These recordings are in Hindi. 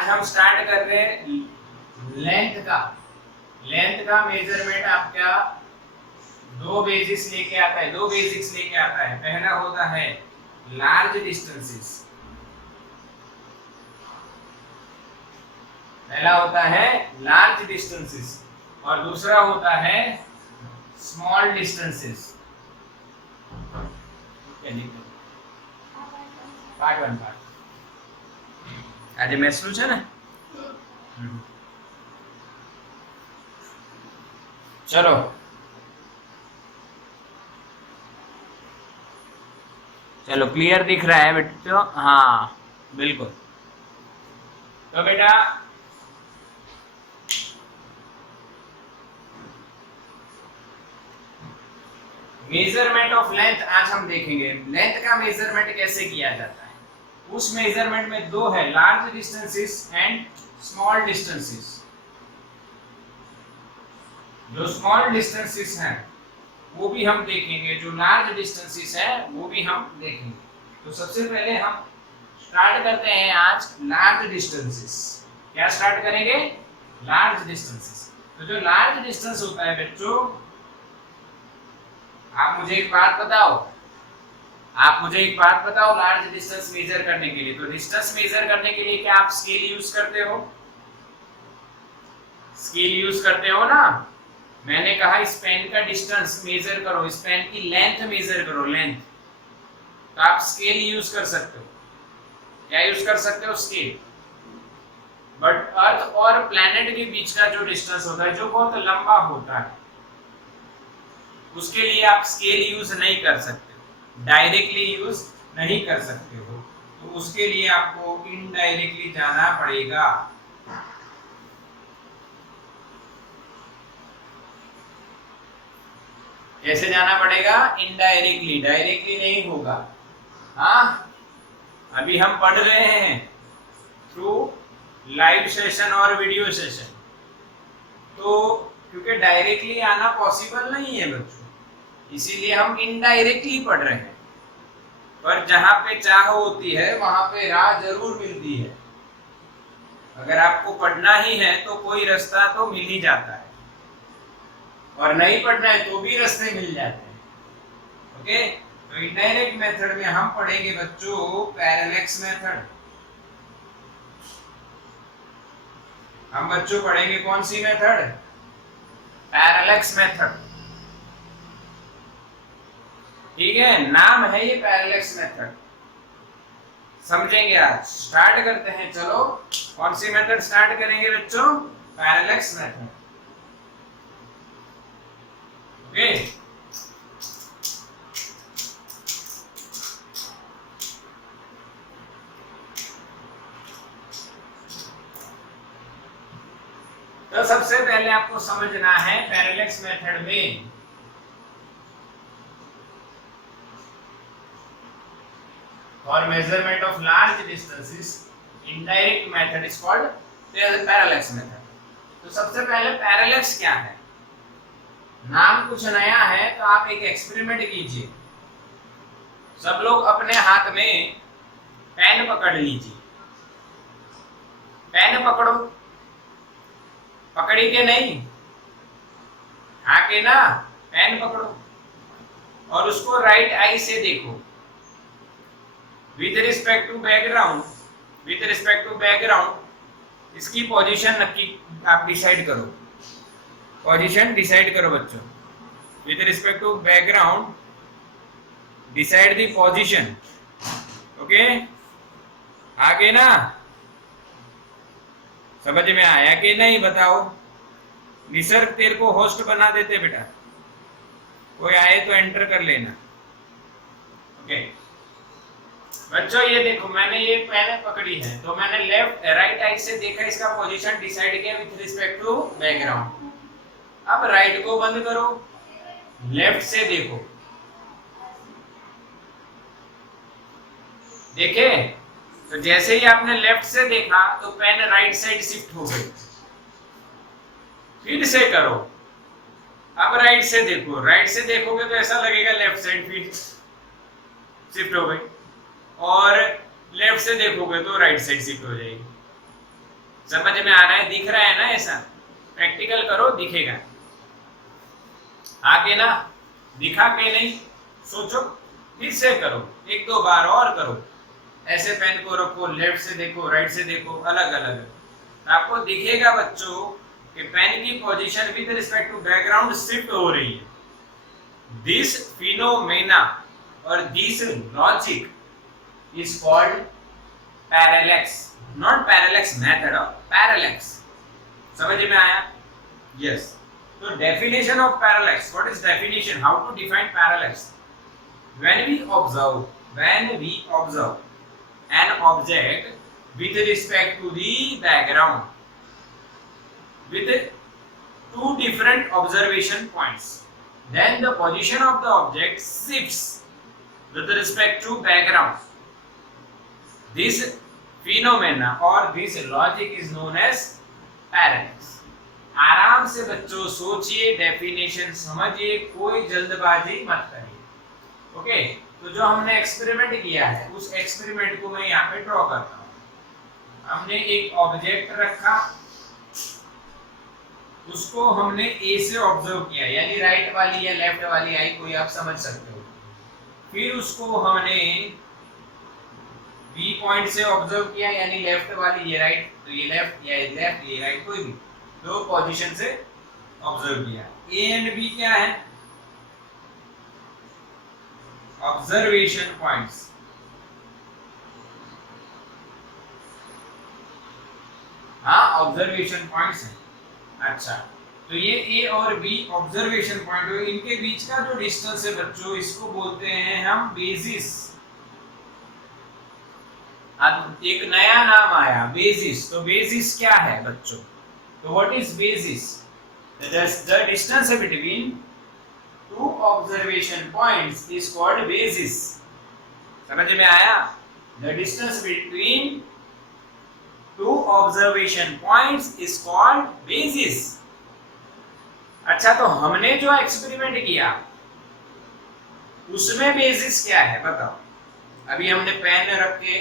आज हम स्टार्ट कर रहे हैं लेंथ का मेजरमेंट आपका दो बेसिक्स लेके आता है। पहला होता है लार्ज डिस्टेंसेस, और दूसरा होता है स्मॉल डिस्टेंसेस। पार्ट 1 આજે મેથ્સનું છે ને। चलो चलो क्लियर दिख रहा है बेटा? हाँ बिल्कुल। तो बेटा मेजरमेंट ऑफ लेंथ आज हम देखेंगे। लेंथ का मेजरमेंट कैसे किया जाता है। उस मेजरमेंट में दो है, large distances and small distances. जो स्मॉल डिस्टेंसेस हैं वो भी हम देखेंगे, जो लार्ज डिस्टेंसेस है वो भी हम देखेंगे। तो सबसे पहले हम स्टार्ट करते हैं आज लार्ज डिस्टेंसेस। क्या स्टार्ट करेंगे? Large distances. तो जो लार्ज डिस्टेंस होता है बच्चों, आप मुझे एक बात बताओ, लार्ज डिस्टेंस मेजर करने के लिए, तो डिस्टेंस मेजर करने के लिए क्या आप स्केल यूज करते हो? स्केल यूज करते हो ना। मैंने कहा इस पेन का डिस्टेंस मेजर करो, इस पेन की लेंथ मेजर करो, लेंथ। तो आप स्केल यूज कर सकते हो। क्या यूज कर सकते हो? स्केल। बट अर्थ और प्लैनेट के बीच का जो डिस्टेंस होता है, जो बहुत लंबा होता है, उसके लिए आप स्केल यूज नहीं कर सकते, डायरेक्टली यूज नहीं कर सकते हो। तो उसके लिए आपको इनडायरेक्टली जाना पड़ेगा। कैसे जाना पड़ेगा? इनडायरेक्टली, डायरेक्टली नहीं होगा। हाँ, अभी हम पढ़ रहे हैं थ्रू लाइव सेशन और वीडियो सेशन, तो क्योंकि डायरेक्टली आना पॉसिबल नहीं है बच्चों, इसीलिए हम इनडायरेक्टली पढ़ रहे हैं। पर जहां पे चाह होती है वहां पे राह जरूर मिलती है। अगर आपको पढ़ना ही है तो कोई रास्ता तो मिल ही जाता है, और नहीं पढ़ना है तो भी रास्ते मिल जाते हैं। ओके, तो इनडायरेक्ट मेथड में हम पढ़ेंगे बच्चों पैरेलैक्स मेथड। हम बच्चों पढ़ेंगे कौन सी मेथड? Parallax method. ठीक है, नाम है ये पैरेलैक्स मेथड। समझेंगे आज। स्टार्ट करते हैं। चलो, कौन सी मेथड स्टार्ट करेंगे बच्चों? Parallax method. ओके, तो सबसे पहले आपको समझना है पैरेलैक्स मेथड में for measurement of large distances indirect method is called parallax method। तो सबसे पहले पैरेलैक्स क्या है? नाम कुछ नया है तो आप एक एक्सपेरिमेंट कीजिए। सब लोग अपने हाथ में पेन पकड़ लीजिए। पेन पकड़ो, पकड़ी के नहीं, आके ना पेन पकड़ो और उसको राइट आई से देखो। विथ रिस्पेक्ट टू बैकग्राउंड इसकी पोजीशन नक्की आप डिसाइड करो। पोजीशन डिसाइड करो बच्चों। With respect to background decide the position. Okay, आगे ना समझ में आया कि नहीं बताओ? निसर्ग तेरे को होस्ट बना देते बेटा, कोई आए तो एंटर कर लेना। ओके बच्चों, ये देखो मैंने ये पेन पकड़ी है, तो मैंने लेफ्ट राइट आई से देखा, इसका पोजीशन डिसाइड किया विथ रिस्पेक्ट टू बैकग्राउंड। अब राइट को बंद करो, लेफ्ट से देखो। देखे? तो जैसे ही आपने लेफ्ट से देखा तो पेन राइट साइड शिफ्ट हो गई। फिर से करो, अब राइट से देखो। राइट से देखोगे तो ऐसा लगेगा लेफ्ट साइड फिर शिफ्ट हो गई, और लेफ्ट से देखोगे तो राइट साइड शिफ्ट हो जाएगी। समझ में आ रहा है, दिख रहा है ना? ऐसा प्रैक्टिकल करो, दिखेगा आगे ना, दिखा के नहीं, सोचो, फिर से करो, एक दो बार और करो, ऐसे पेन को रखो, लेफ्ट से देखो, राइट से देखो, अलग अलग, आपको दिखेगा बच्चों कि पेन की position with respect to background shift हो रही है। दिस फिनोमेना और this logic is called parallax, not parallax method, parallax. समझ में आया? यस। तो definition of parallax, what is definition, how to define parallax? when we observe an object with respect to the background with two different observation points, then the position of the object shifts with respect to background. This phenomena or this logic is known as parallax. आराम से बच्चों सोचिए, डेफिनेशन समझिए, कोई जल्दबाजी मत करिए। ओके, तो जो हमने एक्सपेरिमेंट किया है उस एक्सपेरिमेंट को मैं यहाँ पे ड्रॉ करता हूँ। हमने एक ऑब्जेक्ट रखा, उसको हमने ए से ऑब्जर्व किया, यानी राइट वाली या लेफ्ट वाली आई कोई आप समझ सकते हो। फिर उसको हमने बी पॉइंट से ऑब्जर्व किया, यानी लेफ्ट वाली ये राइट, तो ये लेफ्ट या लेफ्ट ये राइट, कोई भी दो पोजीशन से ऑब्जर्व किया। ए एंड बी क्या है? Observation points. हाँ, ऑब्जर्वेशन पॉइंट्स हैं। अच्छा, तो ये ए और बी ऑब्जर्वेशन पॉइंट है, इनके बीच का जो डिस्टेंस है बच्चों, इसको बोलते हैं हम बेसिस। अब एक नया नाम आया, बेसिस। तो बेसिस क्या है बच्चों? तो what is basis? The distance between two observation points is called basis. समझ में आया? The distance between two observation points is called basis. अच्छा, तो हमने जो एक्सपेरिमेंट किया उसमें बेसिस क्या है बताओ? अभी हमने पेन रख के,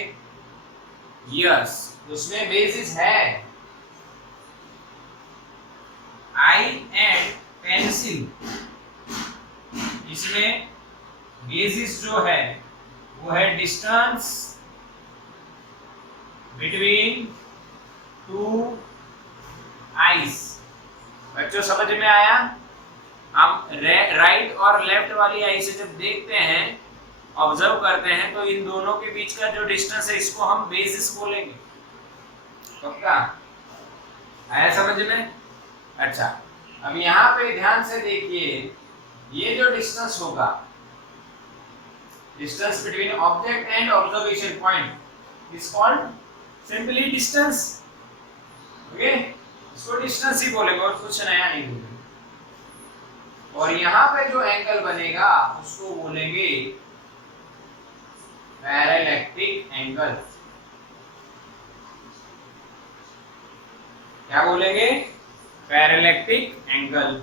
यस, उसमें बेसिस है आई एंड पेंसिल। इसमें बेसिस जो है वो है डिस्टेंस बिटवीन टू आईज। बच्चों समझ में आया? हम राइट और लेफ्ट वाली आई से जब देखते हैं, ऑब्जर्व करते हैं, तो इन दोनों के बीच का जो डिस्टेंस है इसको हम बेसिस बोलेंगे। पक्का? आया समझ में? अच्छा, अब यहाँ पे ध्यान से देखिए, ये जो डिस्टेंस होगा, distance between object and observation point is called simply distance. Okay, इसको डिस्टेंस ही बोलेंगे और कुछ नया नहीं बोलेंगे। और यहाँ पे जो एंगल बनेगा उसको बोलेंगे पैरेलैक्टिक एंगल। क्या बोलेंगे? Parallactic angle.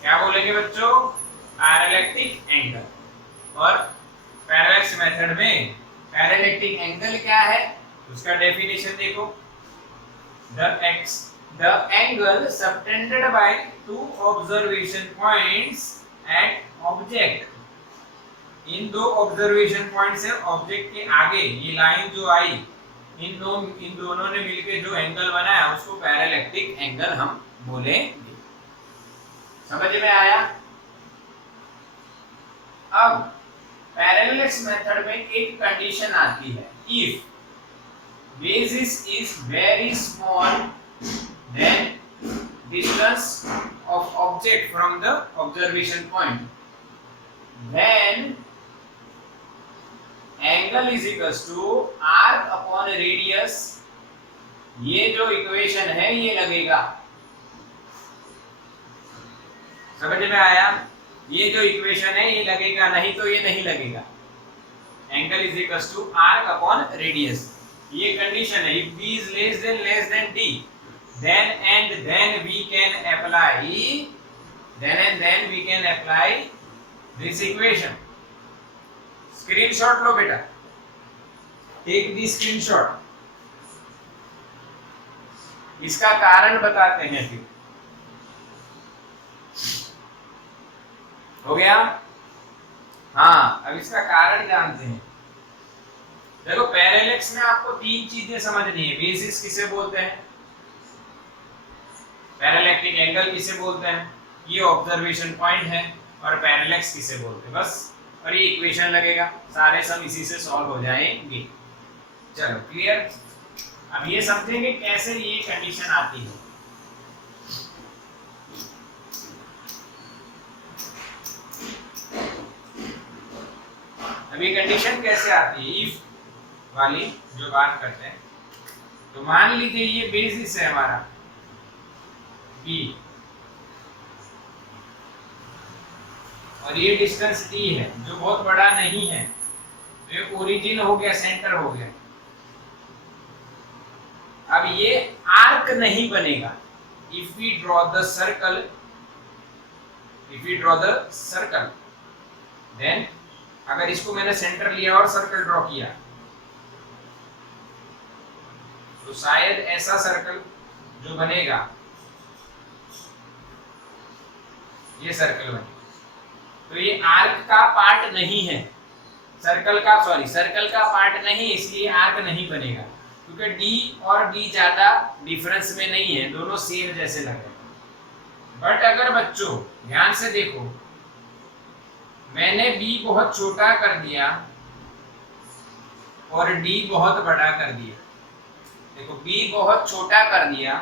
क्या बोलेंगे बच्चों? Parallactic angle. और पैरेलैक्स मेथड में पैरेलैक्टिक एंगल क्या है उसका डेफिनेशन देखो। The angle subtended by two observation points at object. इन दो ऑब्जर्वेशन पॉइंट से ऑब्जेक्ट के आगे ये लाइन जो आई, इन दोनों ने मिलकर जो एंगल बनाया उसको पैरेलैक्टिक एंगल हम बोलेंगे। समझ में आया? अब पैरेलैक्स मेथड में एक कंडीशन आती है, if basis is very small then distance of object from the observation point, then angle is equals to arc upon radius। ये जो इक्वेशन है ये लगेगा। समझ में आया? ये जो इक्वेशन है ये लगेगा, नहीं तो ये नहीं लगेगा। Angle is equals to arc upon radius, ये कंडीशन है। If b is less than d, then we can apply this equation। Screenshot लो बेटा, टेक दी स्क्रीनशॉट। इसका कारण बताते हैं फिर। हो गया? हाँ, अब इसका कारण जानते हैं। देखो पैरेलैक्स में आपको तीन चीजें समझनी है। बेसिस किसे बोलते हैं, पैरेलैक्टिक एंगल किसे बोलते हैं, ये ऑब्जर्वेशन पॉइंट है, और पैरेलैक्स किसे बोलते हैं, बस। और ये इक्वेशन लगेगा, सारे सम इसी से सॉल्व हो जाएंगे। चलो क्लियर? अब ये समझेंगे कैसे ये कंडीशन आती है। अब ये कंडीशन कैसे आती है, इफ वाली जो बात करते हैं। तो मान लीजिए ये बेसिस है हमारा B, और ये डिस्टेंस D है जो बहुत बड़ा नहीं है, तो ये ओरिजिन हो गया, सेंटर हो गया। अब ये आर्क नहीं बनेगा। If we draw the circle, then अगर इसको मैंने सेंटर लिया और सर्कल ड्रॉ किया, तो शायद ऐसा सर्कल जो बनेगा, ये सर्कल बनेगा। तो ये आर्क का पार्ट नहीं है, सर्कल का पार्ट नहीं, इसलिए आर्क नहीं बनेगा, क्योंकि D और D ज्यादा डिफरेंस में नहीं है, दोनों सेम जैसे लगे। बट अगर बच्चों ध्यान से देखो, मैंने B बहुत छोटा कर दिया और D बहुत बड़ा कर दिया। देखो B बहुत छोटा कर दिया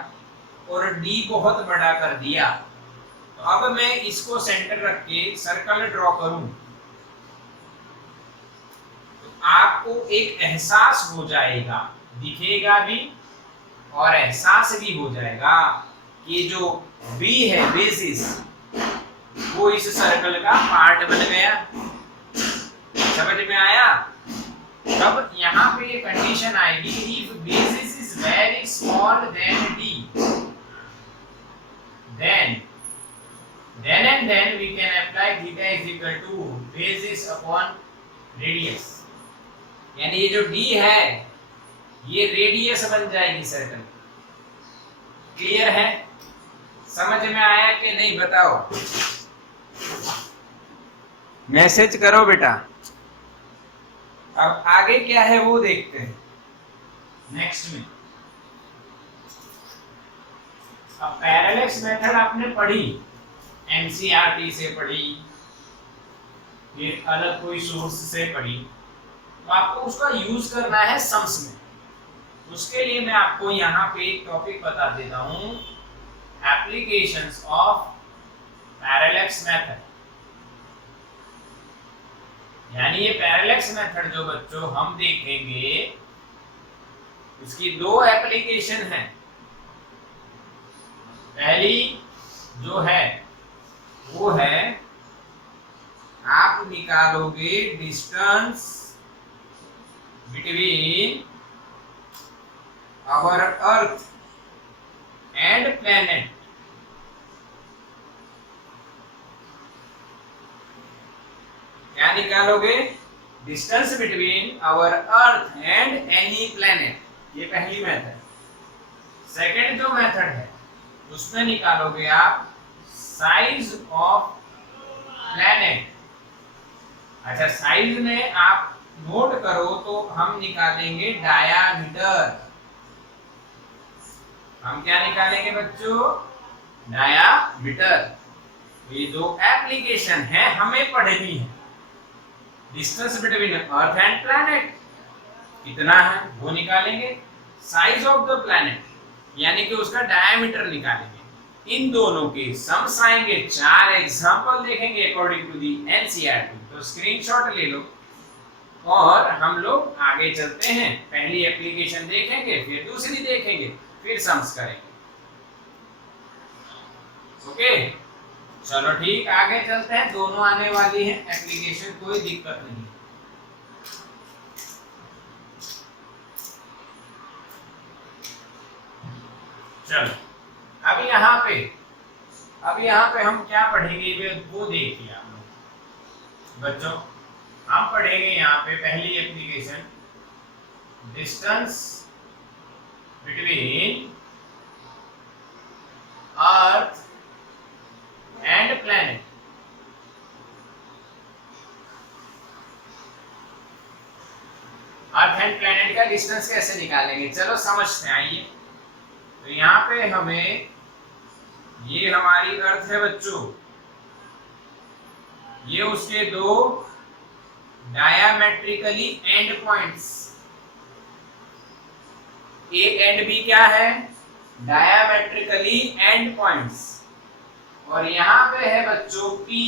और D बहुत बड़ा कर दिया। तो अब मैं इसको सेंटर रख के सर्कल ड्रॉ करूं, तो आपको एक एहसास हो जाएगा, दिखेगा भी और एहसास भी हो जाएगा कि जो B है बेसिस, वो इस सर्कल का पार्ट बन गया। समझ में आया? तब यहाँ पे ये कंडीशन आएगी, if basis is very small then D, then we can apply theta is equal to basis upon radius। यानी ये जो D है ये रेडियस बन जाएगी सर्कल। क्लियर है? समझ में आया कि नहीं बताओ? मैसेज करो बेटा। अब आगे क्या है वो देखते हैं नेक्स्ट में। अब पैरेलैक्स मेथड आपने पढ़ी, एनसीईआरटी से पढ़ी, ये अलग कोई सोर्स से पढ़ी, तो आपको उसका यूज करना है सम्स में। उसके लिए मैं आपको यहाँ पे एक टॉपिक बता देता हूँ, एप्लीकेशंस ऑफ पैरेलैक्स मेथड। यानी ये पैरेलैक्स मेथड जो बच्चों हम देखेंगे, उसकी दो एप्लीकेशन है। पहली जो है वो है, आप निकालोगे distance between our earth and planet. क्या निकालोगे? Distance between our earth and any planet. ये पहली मेथड। सेकंड जो मेथड है उसमें निकालोगे आप साइज ऑफ प्लैनेट। अच्छा, साइज में आप नोट करो तो हम निकालेंगे डायामीटर। हम क्या निकालेंगे बच्चों? डायामीटर। ये दो एप्लीकेशन है हमें पढ़नी है। Distance between earth and planet कितना है वो निकालेंगे, साइज ऑफ द प्लैनेट यानी कि उसका डायमीटर निकालेंगे। इन दोनों के सम्स आएंगे। 4 एग्जांपल देखेंगे अकॉर्डिंग टू दी एनसीईआरटी। तो स्क्रीनशॉट ले लो और हम लोग आगे चलते हैं। पहली एप्लीकेशन देखेंगे, फिर दूसरी देखेंगे, फिर सम्स करेंगे। ओके, चलो ठीक, आगे चलते हैं। दोनों आने वाली है एप्लीकेशन, कोई दिक्कत नहीं। चलो अब यहाँ पे हम क्या पढ़ेंगे वो देखिए आप लोग बच्चों। हम पढ़ेंगे यहाँ पे पहली application, distance between and planet का डिस्टेंस कैसे निकालेंगे, चलो समझते हैं। आइए, तो यहाँ पे हमें, ये हमारी अर्थ है बच्चों, ये उसके दो diametrically end points, A and B क्या है, डायमेट्रिकली एंड पॉइंट्स। और यहाँ पे है बच्चों P,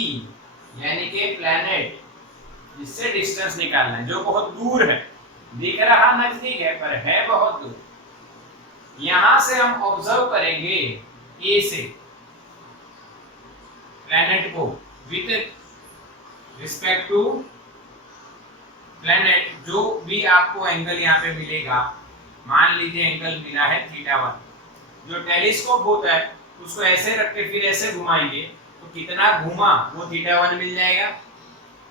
यानी कि प्लेनेट, जिससे डिस्टेंस निकालना है, जो बहुत दूर है, दिख रहा नजदीक है पर है बहुत दूर। यहां से हम ऑब्जर्व करेंगे ए से प्लेनेट को विथ रिस्पेक्ट टू प्लेनेट, जो भी आपको एंगल यहाँ पे मिलेगा, मान लीजिए एंगल मिला है θ1, जो टेलीस्कोप होता है उसको ऐसे रख के फिर ऐसे घुमाएंगे तो कितना घुमा वो θ1 मिल जाएगा।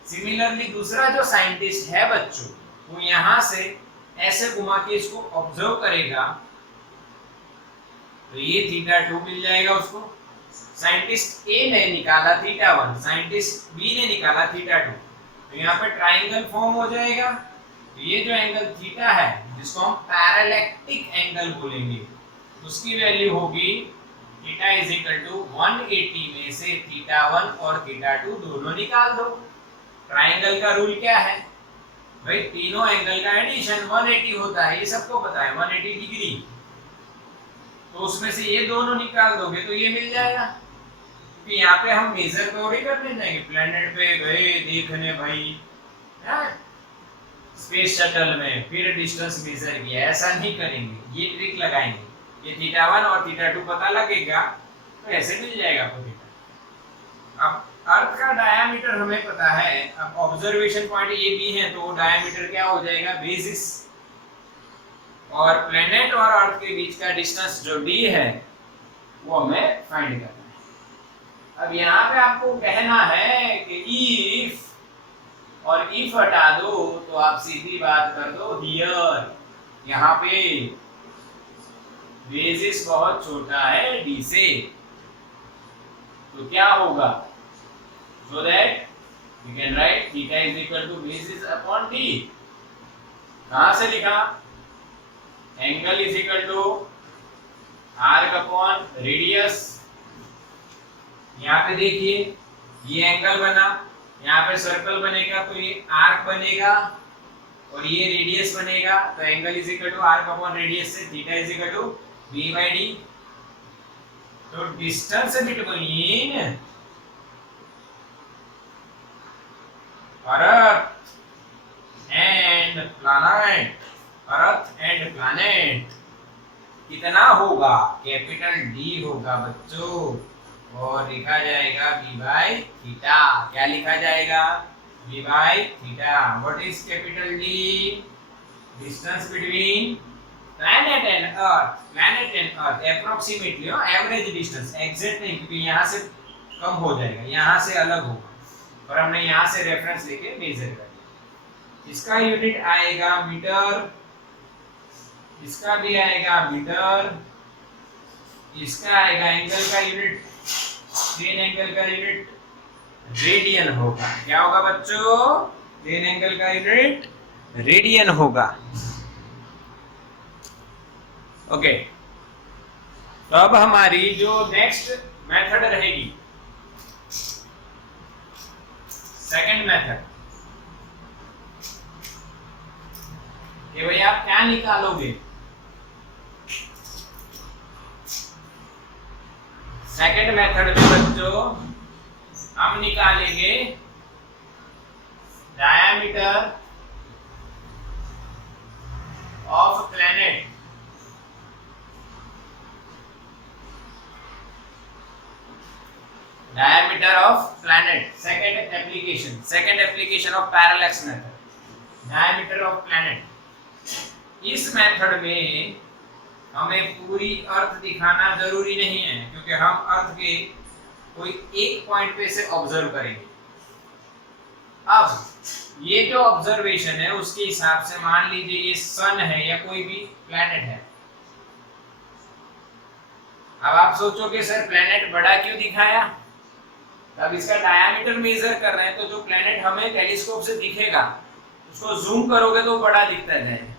सिमिलरली दूसरा जो साइंटिस्ट है बच्चों, वो यहाँ से ऐसे घुमा के इसको ऑब्जर्व करेगा तो ये θ2 मिल जाएगा उसको। साइंटिस्ट ए ने निकाला θ1, साइंटिस्ट बी ने निकाला θ2, तो यहाँ पे ट्राइंगल फॉर्म हो जाएगा। तो ये जो एंगल थीटा है, जिसको हम पैरेलैक्टिक एंगल बोलेंगे, उसकी वैल्यू होगी थीटा इज इक्वल टू 180 में से θ1 और θ2 दोनों निकाल दो। ट्राइंगल का रूल क्या है भाई, तीनों एंगल का एडिशन 180 होता है, ये सबको पता है, 180 डिग्री। तो उसमें से ये दोनों निकाल दोगे तो ये मिल जाएगा। क्योंकि यहाँ पे हम मेजर थोड़ी करने जाएंगे, प्लेनेट पे गए देखने भाई, स्पेस शटल में फिर डिस्टेंस मेजर किया, ऐसा नहीं करेंगे, ये ट्रिक लगाएंगे। ये θ1 और θ2 पता लगेगा तो ऐसे मिल जाएगा आपको थीटा। अब अर्थ का डायमीटर हमें पता है, अब ऑब्जर्वेशन पॉइंट ये भी है तो डायमीटर क्या हो जाएगा, बेसिस। और प्लेनेट और अर्थ के बीच का डिस्टेंस जो d है वो हमें फाइंड करना है। अब यहाँ पे आपको कहना है कि इफ और इफ हटा दो तो आप सीधी बात कर दो हियर, यहाँ पे बेसिस बहुत छोटा है d से, तो क्या होगा, so that we can write theta is equal to basis upon d। कहाँ से लिखा, angle is equal to arc upon radius. यहाँ पे देखिए ये एंगल बना, यहाँ पे सर्कल बनेगा तो ये आर्क बनेगा और ये रेडियस बनेगा, तो angle is equal to arc upon radius से theta is equal to b by d। तो distance between earth and planet, earth and planet कितना होगा, कैपिटल D होगा बच्चों, और लिखा जाएगा b by थीटा। क्या लिखा जाएगा, b by theta. What is capital D, distance between planet and earth, planet and earth approximately, average distance, exact नहीं, क्योंकि यहाँ से कम हो जाएगा, यहाँ से अलग होगा, और हमने यहाँ से रेफरेंस लेके मेजर कर दिया। इसका यूनिट आएगा मीटर, इसका भी आएगा मीटर, इसका आएगा एंगल का यूनिट, प्लेन एंगल का यूनिट रेडियन होगा। क्या होगा बच्चों, प्लेन एंगल का यूनिट रेडियन होगा। ओके, तो अब हमारी जो नेक्स्ट मेथड रहेगी, सेकंड मेथड, कि भाई आप क्या निकालोगे, सेकंड मेथड में बच्चों हम निकालेंगे diameter of planet, diameter of planet, second application of parallax method, diameter of planet। इस मेथड में हमें पूरी अर्थ दिखाना जरूरी नहीं है, क्योंकि हम अर्थ के कोई एक पॉइंट पे से ऑब्जर्व करेंगे। अब ये जो ऑब्जर्वेशन है उसके हिसाब से मान लीजिए ये सन है या कोई भी प्लैनेट है। अब आप सोचोगे सर प्लैनेट बड़ा क्यों दिखाया, अब इसका डायमीटर मेजर कर रहे हैं, तो जो प्लैनेट हमें टेलीस्कोप से दिखेगा उसको जूम करोगे तो बड़ा दिखता जाएगा,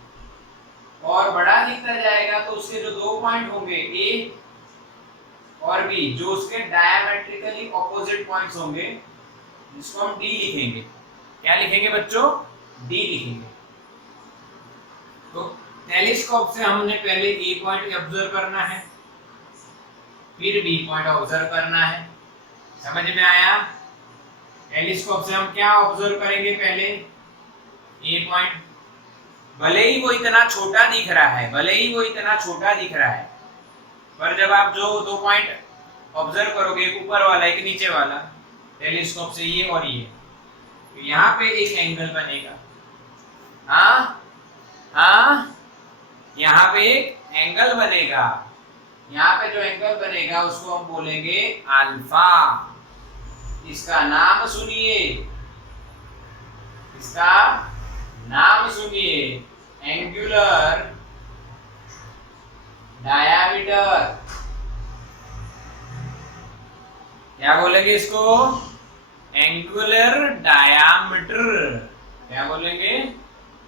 और बड़ा दिखता जाएगा तो उसके जो दो पॉइंट होंगे ए और बी, जो उसके डायमेट्रिकली ऑपोजिट पॉइंट्स होंगे, जिसको हम डी लिखेंगे। क्या लिखेंगे बच्चों? डी लिखेंगे। तो टेलीस्कोप से हमने पहले ए पॉइंट ऑब्जर्व करना है, फिर बी पॉइंट ऑब्जर्व करना है। समझ में आया? टेलीस्कोप से हम क्या ऑब्जर्व करेंगे? पहले ए पॉइंट। भले ही वो इतना छोटा दिख रहा है, भले ही वो इतना छोटा दिख रहा है, पर जब आप जो दो पॉइंट ऑब्जर्व करोगे, एक ऊपर वाला एक नीचे वाला, टेलीस्कोप से ये और ये, तो यहाँ पे एक एंगल बनेगा। हाँ हाँ, यहाँ पे एक एंगल बनेगा। यहाँ पे जो एंगल बनेगा उसको हम बोलेंगे अल्फा। इसका नाम सुनिए, इसका नाम सुनिए, एंगुलर डायामीटर। क्या बोलेंगे इसको? Angular diameter. क्या बोलेंगे?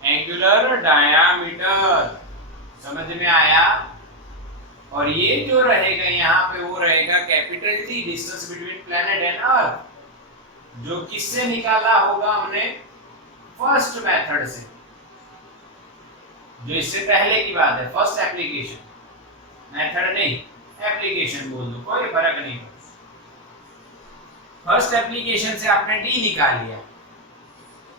Angular diameter. समझ में आया? और ये जो रहेगा यहाँ पे, वो रहेगा capital T, distance between planet and earth, जो किससे निकाला होगा हमने? फर्स्ट मेथड से, जो इससे पहले की बात है, फर्स्ट एप्लीकेशन। मेथड नहीं, एप्लीकेशन बोल दो, कोई फर्क नहीं पड़ता। फर्स्ट एप्लीकेशन से आपने डी निकाल लिया।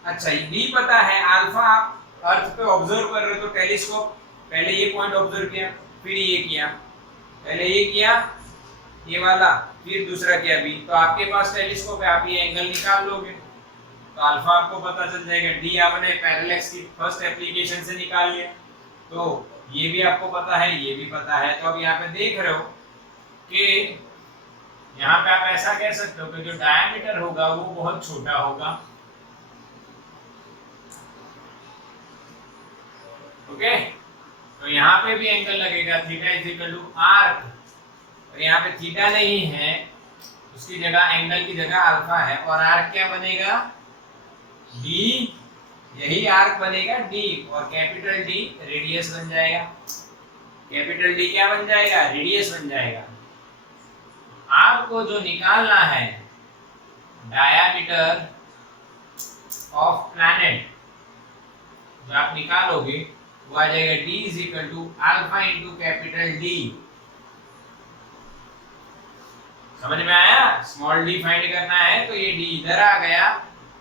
अच्छा, ये डी पता है, अल्फा आप अर्थ पे ऑब्जर्व कर रहे हो तो टेलीस्कोप पहले ये पॉइंट ऑब्जर्व किया, फिर ये किया, पहले ये किया ये वाला, फिर दूसरा किया बी, तो आपके पास टेलीस्कोप है, आप ये एंगल निकाल लोगे तो अल्फा आपको पता चल जाएगा। डी आपने पैरेलैक्स की फर्स्ट एप्लीकेशन से निकाल लिया, तो ये भी आपको पता है, ये भी पता है। तो अब यहाँ पे देख रहे हो कि यहाँ पे आप ऐसा कह सकते हो कि जो डायमीटर होगा वो बहुत छोटा होगा। ओके, तो यहाँ पे भी एंगल लगेगा theta is equal to arc, और यहाँ पे थीटा नहीं है, उसकी जगह एंगल की जगह अल्फा है, और आर्क क्या बनेगा? डी। यही आर्क बनेगा डी, और कैपिटल डी रेडियस बन जाएगा। कैपिटल डी क्या बन जाएगा? रेडियस बन जाएगा। आपको जो निकालना है डायामीटर ऑफ प्लैनेट, जो आप निकालोगे वो आ जाएगा d is equal to alpha into capital D. समझ में आया? स्मॉल डी फाइंड करना है तो ये d इधर आ गया,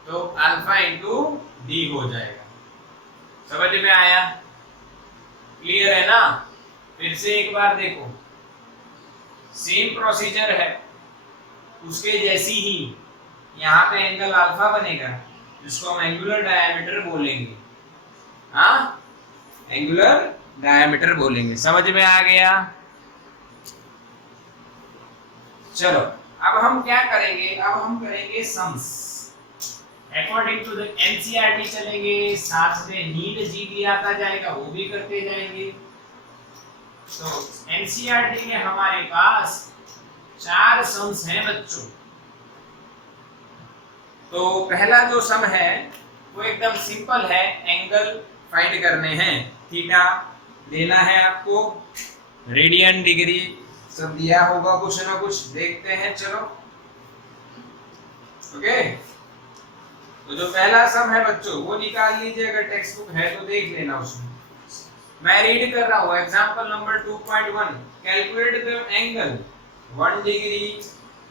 तो अल्फा इंटू डी हो जाएगा। समझ में आया? क्लियर है ना? फिर से एक बार देखो, सेम प्रोसीजर है, उसके जैसी ही यहाँ पे एंगल अल्फा बनेगा, जिसको हम एंगुलर डायमीटर बोलेंगे। हाँ, एंगुलर डायमीटर बोलेंगे। समझ में आ गया? चलो, अब हम क्या करेंगे? अब हम करेंगे sums according to the NCERT चलेंगे, साथ में नीट जी भी आता जाएगा, वो भी करते जाएंगे। तो एनसीईआरटी में हमारे पास 4 सम्स हैं बच्चों। तो पहला जो सम है वो एकदम सिंपल है, एंगल फाइंड करने हैं, थीटा लेना है आपको, रेडियन, डिग्री सब दिया होगा कुछ ना कुछ, देखते हैं। चलो ओके, तो जो पहला सम है बच्चों वो निकाल लीजिए, अगर टेक्स्ट बुक है तो देख लेना उसमें। मैं रीड कर रहा हूँ, example number 2.1, calculate the angle 1 degree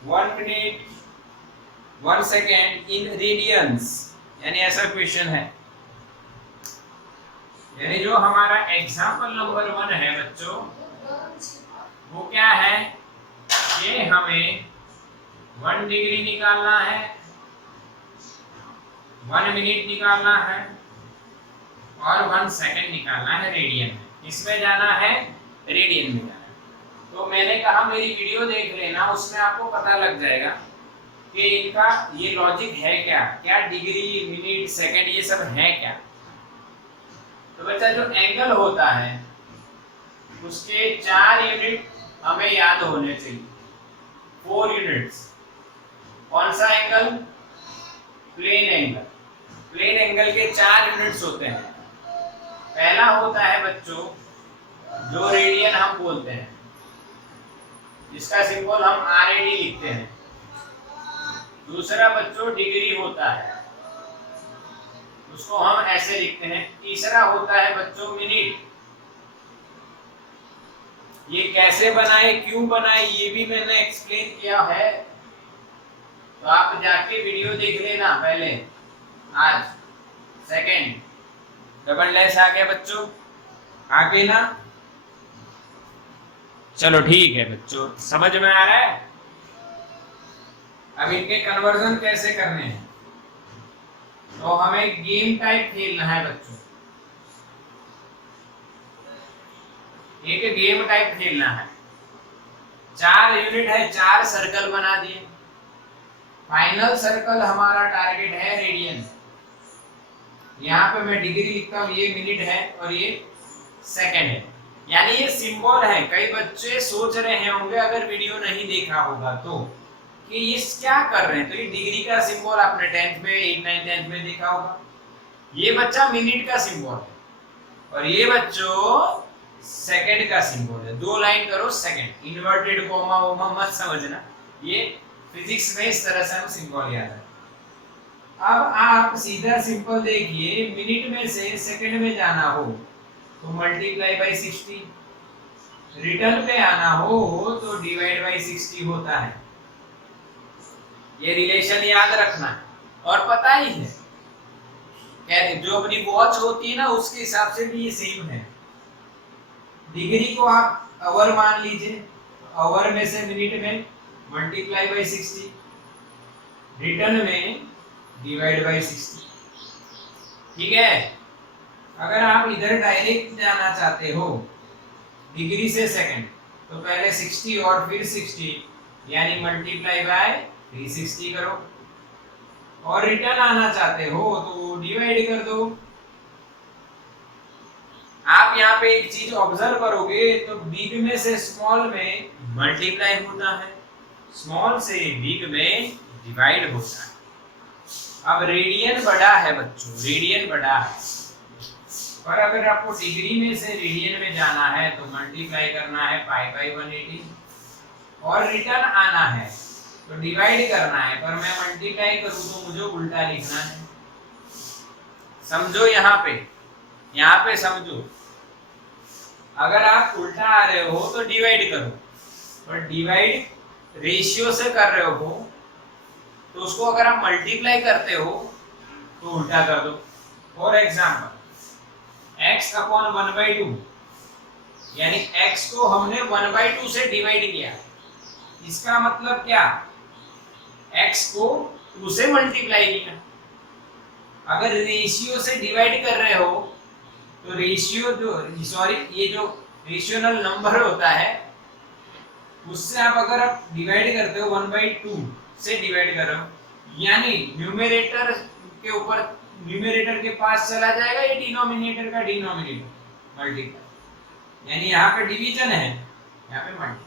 1 minute 1 second in radiance, यानी ऐसा क्वेश्चन है। यानी जो हमारा एग्जांपल नंबर 1 है बच्चों, वो क्या है? ये हमें 1 डिग्री निकालना है, 1 मिनट निकालना है और 1 सेकंड निकालना है रेडियन में। इसमें जाना है, रेडियन में जाना है। तो मैंने कहा मेरी वीडियो देख लेना, उसमें आपको पता लग जाएगा कि इनका ये लॉजिक है क्या, क्या डिग्री मिनट सेकंड ये सब है क्या। तो बच्चा जो एंगल होता है उसके 4 यूनिट हमें याद होने चाहिए, 4 यूनिट्स। कौन सा angle? Plane angle. Plane angle के 4 यूनिट्स होते हैं। पहला होता है बच्चों जो रेडियन हम बोलते हैं, जिसका सिंबल हम RAD लिखते हैं। दूसरा बच्चों डिग्री होता है, उसको हम ऐसे लिखते हैं। तीसरा होता है बच्चों मिनट। ये कैसे बनाए, क्यों बनाए, ये भी मैंने एक्सप्लेन किया है, तो आप जाके वीडियो देख लेना पहले। आज सेकंड डबल डैश आ गया बच्चों, आगे ना। चलो ठीक है बच्चों, समझ में आ रहा है। अब इनके कन्वर्जन कैसे करने हैं, तो हमें गेम टाइप खेलना है बच्चों। एक गेम टाइप खेलना है। 4 यूनिट है, 4 सर्कल बना दिए। फाइनल सर्कल हमारा टारगेट है रेडियन। यहाँ पे मैं डिग्री लिखता हूँ, ये मिनट है और ये सेकंड है, यानी ये सिंबल है। कई बच्चे सोच रहे होंगे अगर वीडियो नहीं देखा होगा तो, कि ये क्या कर रहे हैं। तो ये डिग्री का सिंबल आपने 10th में 8, 9, 10th में देखा होगा। ये बच्चा मिनट का सिंबल है और ये बच्चों सेकंड का सिंबल है। 2 लाइन करो सेकंड, इन्वर्टेड कोमा वोमा मत समझना, ये फिजिक्स में इस तरह से हम सिंबल याद है। अब आप सीधा सिंपल देखिए, मिनट में से सेकंड में जाना हो तो मल्टीप्लाई बाय 60, रिटर्न पे आना हो तो डिवाइड बाय 60 होता है। ये रिलेशन याद रखना है। और पता ही है जो अपनी वॉच होती है ना, उसके हिसाब से भी ये सेम है। डिग्री को आप आवर मान लीजिए, आवर में से मिनट में मल्टीप्लाई बाय 60, रिटर्न में डिवाइड बाय 60। ठीक है। अगर आप इधर डायरेक्ट जाना चाहते हो डिग्री से सेकंड, तो पहले 60 और फिर 60, यानी मल्टीप्लाई बाय 360 करो। और रिटर्न आना चाहते हो तो डिवाइड कर दो। आप यहाँ पे एक चीज ऑब्जर्व करोगे तो बिग में से स्मॉल में मल्टीप्लाई होता है, स्मॉल से बिग में डिवाइड होता है। अब रेडियन बड़ा है बच्चों, रेडियन बड़ा है, पर अगर आपको डिग्री में से रेडियन में जाना है तो मल्टीप्लाई करना है पाई बाई 180, और रिटर्न आना है तो डिवाइड करना है। पर मैं मल्टीप्लाई करूं तो मुझे उल्टा लिखना है। समझो यहाँ पे समझो। अगर आप उल्टा आ रहे हो तो डिवाइड करो, पर डिवाइड रेशियो से कर रहे हो तो उसको अगर आप मल्टीप्लाई करते हो तो उल्टा कर दो। फॉर एग्जाम्पल x अपॉन 1/2, यानी x को हमने 1/2 से डिवाइड किया। इसका मतलब क्या, x को 2 से मल्टीप्लाई किया। अगर रेशियो से डिवाइड कर रहे हो तो रेशियो ये जो रेशियोनल नंबर होता है उससे अगर आप डिवाइड करते हो 1/2 से डिवाइड कर रहे हो, यानी न्यूमरेटर के ऊपर, न्यूमरेटर के पास चला जाएगा ये डिनोमिनेटर का डिनोमिनेटर मल्टीप्लाई, यानी यहाँ पे डिवीजन है, यहाँ पे मल्टीप्लाई।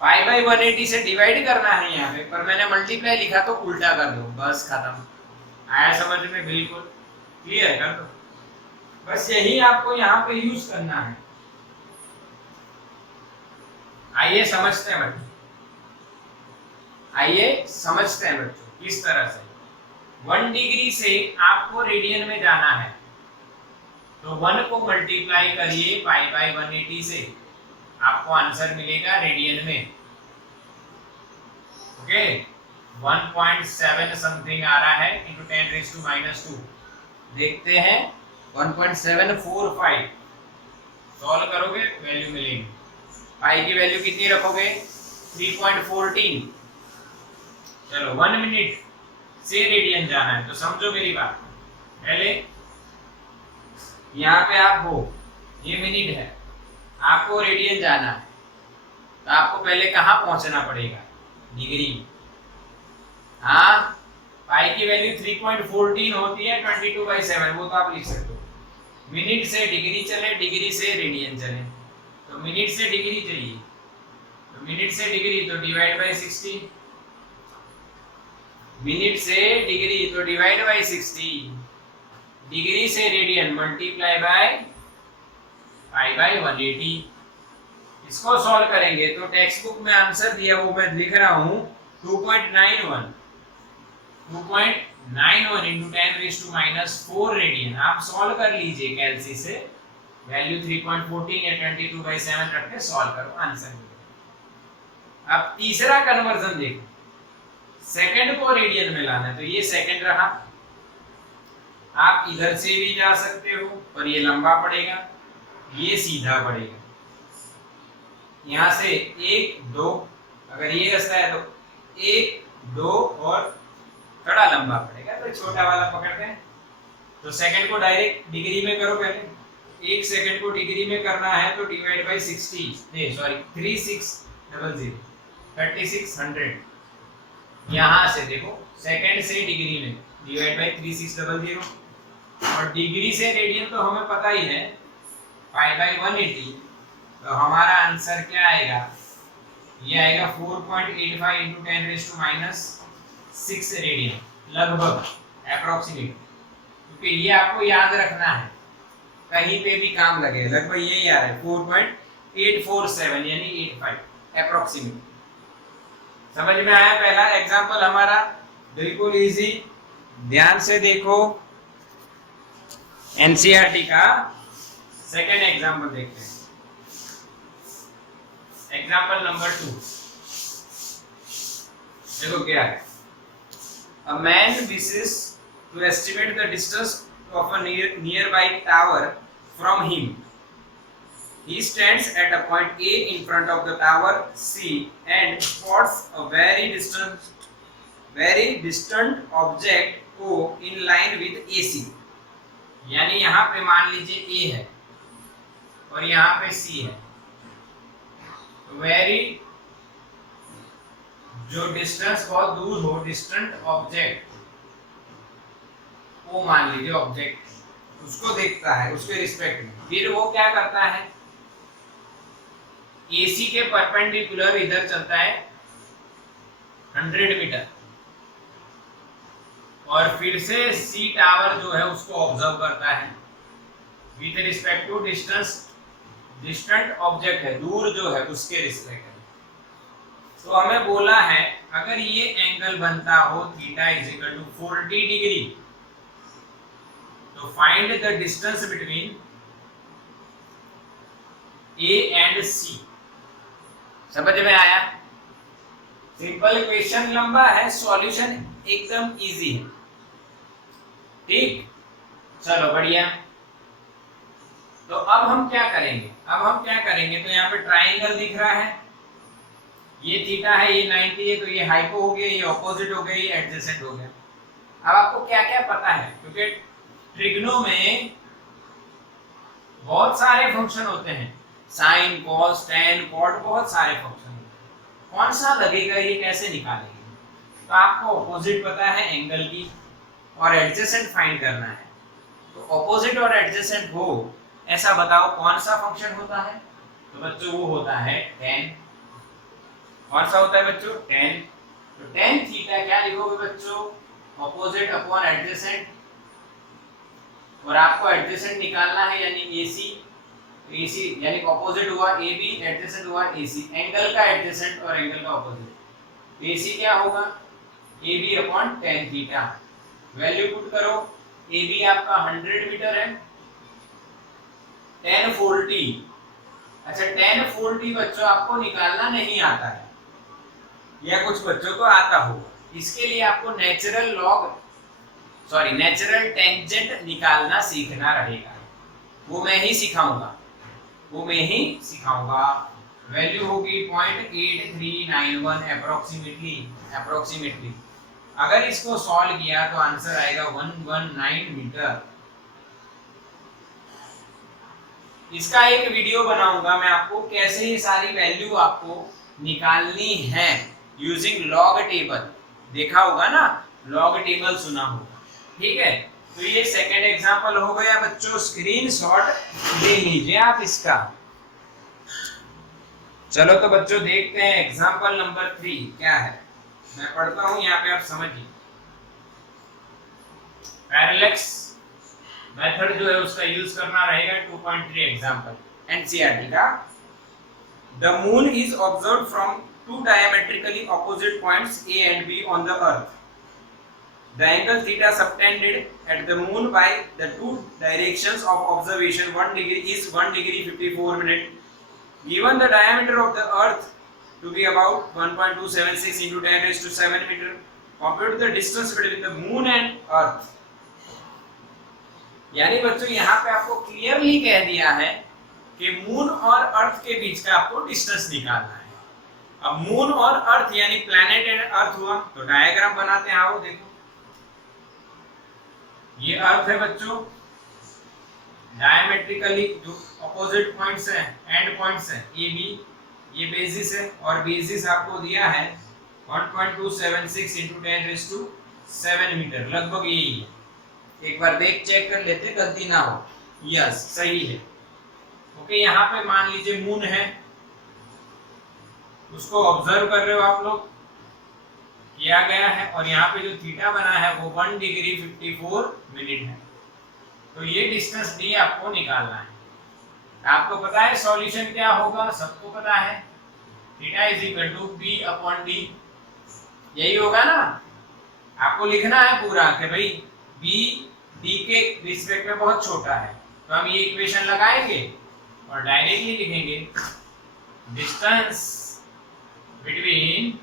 पाई बाई 180 से डिवाइड करना है यहाँ पे, पर मैंने मल्टीप्लाई लिखा तो उल्टा कर दो, बस खत्म। आया समझ में? बिल्कुल क्लियर कर दो। बस यही आपको यहाँ पे यूज करना है। आइए समझते हैं बच्चों, किस तरह से 1 डिग्री से आपको रेडियन में जाना है तो 1 को मल्टीप्लाई करिए पाई बाई 180 से, आपको आंसर मिलेगा रेडियन में। ओके, 1.7 समथिंग आ रहा है इंटू 10⁻²। देखते हैं 1.745 सॉल्व करोगे वैल्यू मिलेगी। पाई की वैल्यू कितनी रखोगे? 3.14। चलो 1 मिनट से रेडियन जाना है तो समझो मेरी बात। पहले यहाँ पे आप हो, ये मिनट है, आपको रेडियन जाना है तो आपको पहले कहाँ पहुंचना पड़ेगा? डिग्री। हाँ, पाई की वैल्यू 3.14 होती है 22/7, वो तो आप लिख सकते हो। मिनट से डिग्री चले, डिग्री से रेडियन चले, तो मिनट से डिग्री चाहिए, तो मिनट से डिग्री तो डिवाइड बाय 60, मिनट से डिग्री तो डिवाइड बाय 60, डिग्री से radian multiply by pi by 180। इसको सॉल्व करेंगे तो टेक्स्ट बुक में आंसर दिया वो मैं लिख रहा हूं 2.91 into 10⁻⁴ रेडियन। आप सॉल्व कर लीजिए कैलसी से, वैल्यू 3.14 या 22/7 रख के सॉल्व करो, आंसर मिलेगा। अब तीसरा कन्वर्जन देखो, सेकंड को रेडियन में लाना है तो ये सेकंड रहा, आप इधर से भी जा सकते हो पर ये लंबा पड़ेगा, ये सीधा पड़ेगा। यहां से 1 2, अगर ये रास्ता है तो 1 2 और थोड़ा लंबा पड़ेगा तो छोटा वाला पकड़ते हैं। तो सेकंड को डायरेक्ट डिग्री में करो, पहले 1 सेकंड को डिग्री में करना है तो डिवाइड बाय 3600। यहां से देखो सेकंड से डिग्री में डिवाइड बाय 3600 और डिग्री से रेडियन तो हमें पता ही है पाई बाय 180। तो हमारा आंसर क्या आएगा, ये आएगा 4.85 into 10⁻⁶ रेडियन, लगभग अप्रोक्सीमेट, क्योंकि ये आपको याद रखना है, कहीं पे भी काम लगे, लगभग यही आ रहा है 4.847 यानी 85 अप्रोक्सीमेट। समझ में आया पहला एग्जांपल हमारा, बिल्कुल इजी, ध्यान से देखो। एनसीईआरटी का सेकंड एग्जांपल देखते हैं, एग्जांपल नंबर 2। देखो क्या है, a man wishes to estimate the distance of a nearby tower from him. He stands at a point A in front of the tower C and spots a very distant object O in line with AC. यानी यहाँ पे मान लीजिए A है और यहाँ पे C है, वेरी जो डिस्टेंस बहुत दूर हो, डिस्टेंट ऑब्जेक्ट वो मान लीजिए ऑब्जेक्ट, उसको देखता है उसके रिस्पेक्ट में, फिर वो क्या करता है, AC के परपेंडिकुलर इधर चलता है 100 मीटर और फिर से C टावर जो है उसको ऑब्जर्व करता है with respect to distance, distant object है दूर जो है उसके रिस्पेक्ट में। तो हमें बोला है अगर ये एंगल बनता हो थीटा = 40 डिग्री, तो find the distance between A and C। समझ में आया? सिंपल क्वेश्चन लंबा है, सॉल्यूशन एकदम इजी है। ठीक, चलो बढ़िया। तो अब हम क्या करेंगे, तो यहाँ पे ट्राइंगल दिख रहा है, ये थीटा है, ये 90 है, तो ये हाइपो हो गया, ये ऑपोजिट हो गया, ये एडजेसेंट हो गया। अब आपको क्या क्या पता है, क्योंकि ट्रिग्नो में बहुत सारे फंक्शन होते हैं, साइन कॉस टेन कॉट, बहुत सारे फंक्शन होते हैं, कौन सा लगेगा ये कैसे निकालेंगे। तो आपको ऑपोजिट पता है एंगल की और एडजेसेंट फाइंड करना है, तो ऑपोजिट और एडजेसेंट हो ऐसा बताओ कौन सा फंक्शन होता है। तो बच्चों वो होता है tan। कौन सा होता है बच्चों, tan। तो tan थीटा क्या लिखोगे बच्चों, ऑपोजिट अपॉन एडजेसेंट, और आपको एडजेसेंट निकालना है यानी AC यानी ऑपोजिट हुआ AB, एडजेसेंट हुआ AC, एंगल का एडजेसेंट और एंगल का ऑपोजिट। AC क्या होगा, AB upon tan theta. Value put करो, AB आपका 100 मीटर है, tan 40। अच्छा tan 40 बच्चों आपको निकालना नहीं आता है या कुछ बच्चों को आता हो, इसके लिए आपको नेचुरल टेंजेंट निकालना सीखना रहेगा, वो मैं ही सिखाऊंगा। वैल्यू होगी 0.8391 अप्रोक्सीमेटली। अगर इसको सॉल्व किया तो आंसर आएगा 119 मीटर। इसका एक वीडियो बनाऊंगा मैं आपको, कैसे ये सारी वैल्यू आपको निकालनी है यूजिंग लॉग टेबल। देखा होगा ना, लॉग टेबल सुना होगा, ठीक है। तो ये सेकंड एग्जांपल हो गया बच्चों, स्क्रीनशॉट ले लीजिए आप इसका। चलो तो बच्चों देखते हैं एग्जांपल नंबर 3 क्या है, मैं पढ़ता हूं यहाँ पे आप समझिए। पैरेलैक्स मेथड जो है उसका यूज करना रहेगा 2.3 एग्जांपल एनसीईआरटी का। The moon is observed from two diametrically opposite points A and B on the earth. The angle theta subtended at the moon by the two directions of observation 1 degree is 1 degree 54 minute. Given the diameter of the earth to be about 1.276 into 10 raised to 7 meter, compute the distance between the moon and earth. यानी बच्चों यहाँ पे आपको क्लियरली कह दिया है कि मून और अर्थ के बीच का आपको डिस्टेंस निकालना है। अब मून और अर्थ यानी प्लैनेट एंड अर्थ हुआ, तो डायग्राम बनाते हैं। आओ देखो, ये अर्थ है बच्चों, डायमेट्रिकली जो अपोजिट पॉइंट्स हैं, एंड पॉइंट्स हैं, ए बी, ये बेसिस है, और बेसिस आपको दिया है 1.276 into 10 raised to 7 मीटर, लगभग यही है। एक बार देख चेक कर लेते, गलती ना हो। यस, सही है। ओके, यहाँ पे मान लीजिए मून है, उसको ऑब्जर्व कर रहे हो आप लोग, किया गया है, और यहाँ पे जो थीटा बना है वो 1 डिग्री 54 मिनट है। तो ये डिस्टेंस डी आपको निकालना है। आपको पता है सॉल्यूशन क्या होगा, सबको पता है, theta is equal to P upon D, यही होगा ना। आपको लिखना है पूरा कि भाई बी डी के रिस्पेक्ट में बहुत छोटा है, तो हम ये इक्वेशन लगाएंगे और डायरेक्टली लिखेंगे distance between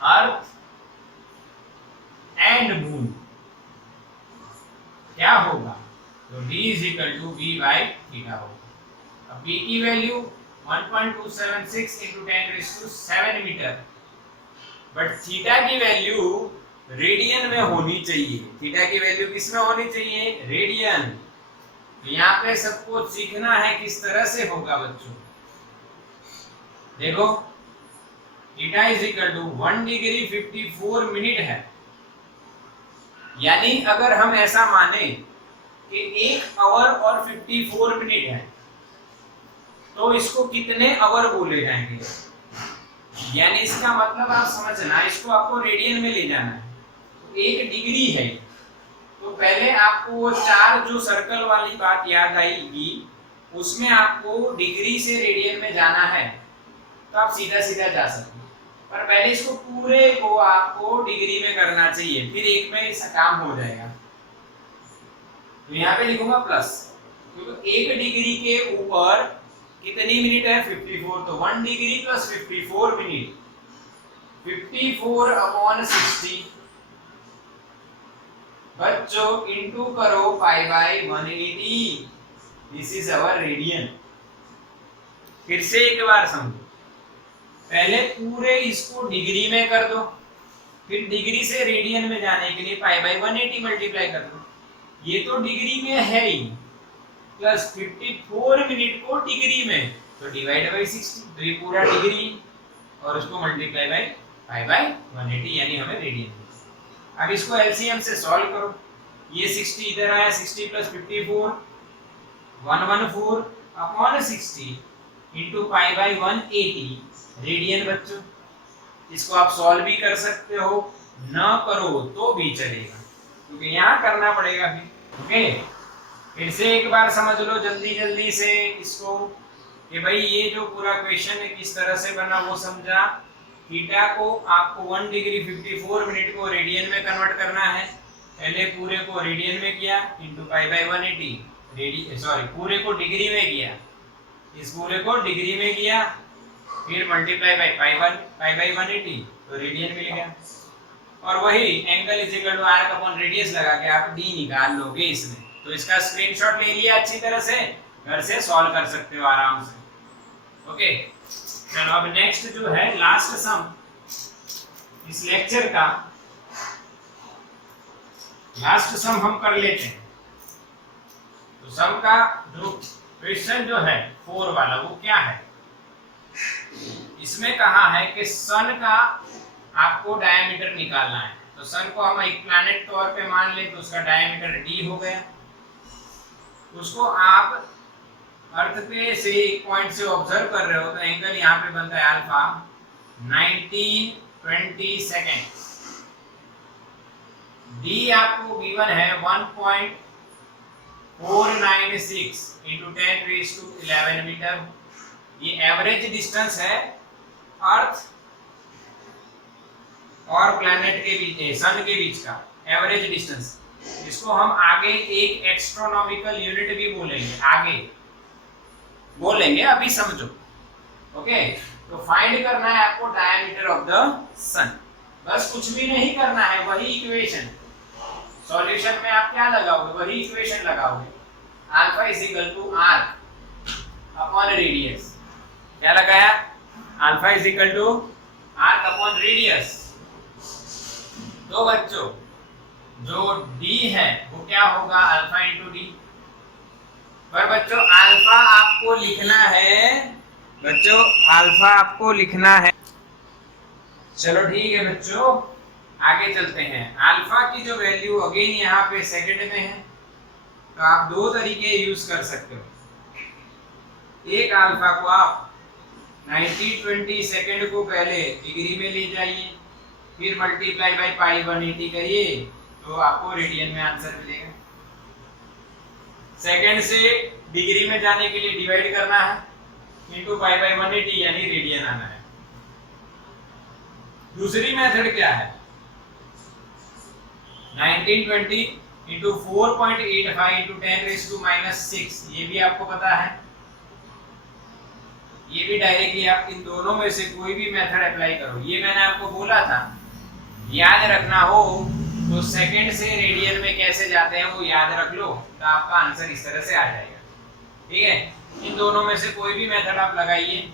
earth and moon क्या होगा, तो d is equal to b by theta होगा। अब b की वैल्यू 1.276 into 10 raised to 7 मीटर, बट थीटा की वैल्यू रेडियन में होनी चाहिए। थीटा की वैल्यू किस में होनी चाहिए, रेडियन। तो यहाँ पे सबको सीखना है किस तरह से होगा बच्चों। देखो, theta is equal to 1 degree 54 minute है, यानी अगर हम ऐसा माने कि 1 आवर और 54 मिनट है, तो इसको कितने आवर बोले जाएंगे। यानी इसका मतलब आप समझना, इसको आपको रेडियन में ले जाना है। तो 1 डिग्री है, तो पहले आपको वो 4 जो सर्कल वाली बात याद आएगी, उसमें आपको डिग्री से रेडियन में जाना है, तो आप सीधा सीधा जा सकते हैं। पर पहले इसको पूरे को आपको डिग्री में करना चाहिए, फिर एक में इसका काम हो जाएगा। तो यहाँ पे लिखूंगा प्लस, क्योंकि 1 डिग्री के ऊपर कितनी मिनट है, 54, तो 1 डिग्री प्लस 54 मिनट, 54 अपॉन 60 बच्चों इंटू करो pi by 180, this is our radian. फिर से एक बार समझो, पहले पूरे इसको डिग्री में कर दो, फिर डिग्री से रेडियन में जाने के लिए पाई बाई 180 मल्टीप्लाई कर दो। ये तो डिग्री में है ही, प्लस 54 मिनट को डिग्री में, तो डिवाइड बाई 60, तो ये पूरा डिग्री और उसको मल्टीप्लाई बाई पाई बाई 180, यानी हमें रेडियन। अब इसको एलसीएम से सॉल्व करो, ये 60 इधर आया, 60 plus 54 114 upon 60 into pi by 180 radian. बच्चों इसको आप सॉल्व भी कर सकते हो, ना करो तो भी चलेगा, क्योंकि यहाँ करना पड़ेगा फिर। ओके, फिर से एक बार समझ लो जल्दी जल्दी से इसको, कि भाई ये जो पूरा क्वेश्चन है किस तरह से बना वो समझा। थीटा को आपको 1 डिग्री 54 मिनट को रेडियन में कन्वर्ट करना है, पहले पूरे को रेडियन में किया इंटू पाई बाई 180, पूरे को डिग्री में किया, इस पूरे को डिग्री में किया, फिर मल्टीप्लाई बाई पाई बाई 180, तो रेडियन मिल गया। और वही angle is equal to arc upon radius लगा के आप डी निकाल लोगे इसमें। तो इसका स्क्रीनशॉट ले लिया अच्छी तरह से, घर से सॉल्व कर सकते हो आराम से। ओके, चलो अब नेक्स्ट जो है लास्ट सम इस लेक्चर का, लास्ट सम हम कर लेते हैं। तो सम का जो क्वेश्चन जो है 4 वाला वो क्या है, इसमें कहा है कि सन का आपको डायमीटर निकालना है। तो सन को हम एक प्लैनेट तौर पे मान लें, तो उसका डायमीटर d हो गया। उसको आप अर्थ पे से एक पॉइंट से ऑब्जर्व कर रहे हो, तो एंगल यहाँ पे बनता है अल्फा 1920 सेकेंड। डी आपको गिवन है 1.496 इंटू 10⁻11 मीटर। ये एवरेज डिस्टेंस है अर्थ और प्लैनेट के बीच, सन के बीच का एवरेज डिस्टेंस। इसको हम आगे एक एस्ट्रोनॉमिकल यूनिट भी बोलेंगे, आगे बोलेंगे, अभी समझो। ओके, तो फाइंड करना है आपको डायमीटर ऑफ द सन। बस कुछ भी नहीं करना है, वही इक्वेशन सॉल्यूशन में आप क्या लगाओगे, वही इक्वेशन लगाओगे। Alpha is equal to arc upon radius. क्या लगाया? Alpha is equal to arc upon radius. तो बच्चों जो डी है वो क्या होगा? Alpha into D. पर बच्चों अल्फा आपको लिखना है, बच्चों अल्फा आपको लिखना है। चलो ठीक है बच्चों, आगे चलते हैं। अल्फा की जो वैल्यू अगेन यहाँ पे सेकंड में है, तो आप दो तरीके यूज कर सकते हो। एक अल्फा को आप 90-20 सेकंड को पहले डिग्री में ले जाइए, फिर मल्टीप्लाई बाय पाई 180 करिए, तो आपको रेडियन में आंसर मिलेगा। सेकंड से डिग्री में जाने के लिए डिवाइड करना है, इंटू पाई बाय 180 यानी रेडियन आना है। दूसरी मेथड क्या है? 1920 इंटू 4.85 इंटू 10⁻⁻6, ये भी आपको पता है। ये भी डायरेक्टली आप इन दोनों में से कोई भी मेथड अप्लाई करो। ये मैंने आपको बोला था, याद रखना हो तो सेकंड से रेडियन में कैसे जाते हैं वो याद रख लो, तो आपका आंसर इस तरह से आ जाएगा। ठीक है, इन दोनों में से कोई भी मेथड आप लगाइए।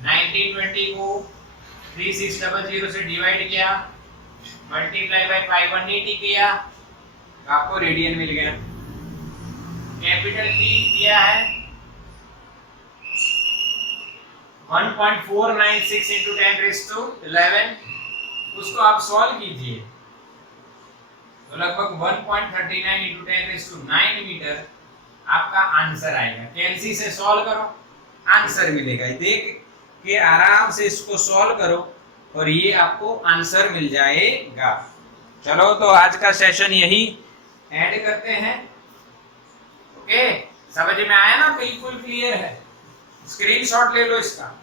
1920 को 3600 से डिवाइड किया, मल्टीप्लाई बाय पाई 180 किया, तो आपको रेडियन मिल गया। कैपिटल P दिया है 1.496 इंटू 10⁻11, उसको आप सॉल्व कीजिए तो लगभग 1.39 इंटू 10⁻9 मीटर आपका आंसर आएगा। कैलसी से सॉल्व करो, आंसर मिलेगा। देख के आराम से इसको सॉल्व करो और ये आपको आंसर मिल जाएगा। चलो तो आज का सेशन यही एंड करते हैं। ओके, समझ में आया ना? बिल्कुल क्लियर है। स्क्रीनशॉट ले लो इसका।